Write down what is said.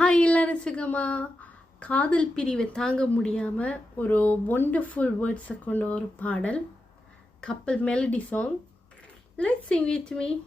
Hi எல்லாரும் சுகமா. காதல் பிரிவை தாங்க முடியாமல் ஒரு ஒண்டர்ஃபுல் வேர்ட்ஸை கொண்ட ஒரு பாடல், கப்பல் melody song. Let's Singh with me.